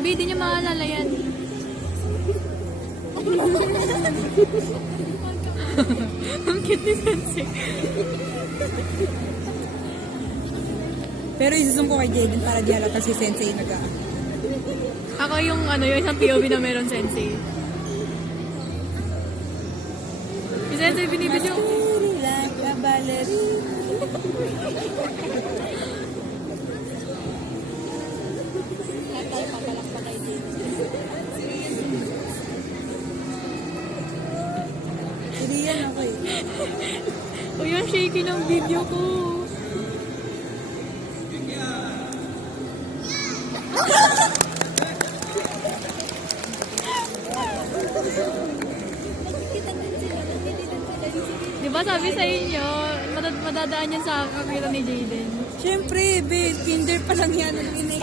B, di niya maalala yan. Ang cute ni Sensei. Pero isusum ko kay Jaden para di halata si Sensei Ako yung yung isang POV na meron Sensei. Si Sensei binibidyo. Like a ballerina. Hindi yan ako eh. O yung shaky ng video ko. Diba sabi sa inyo, madadaan yan sa kakita ni Jaden. Siyempre, babe, kinder pa lang yan. Ang inay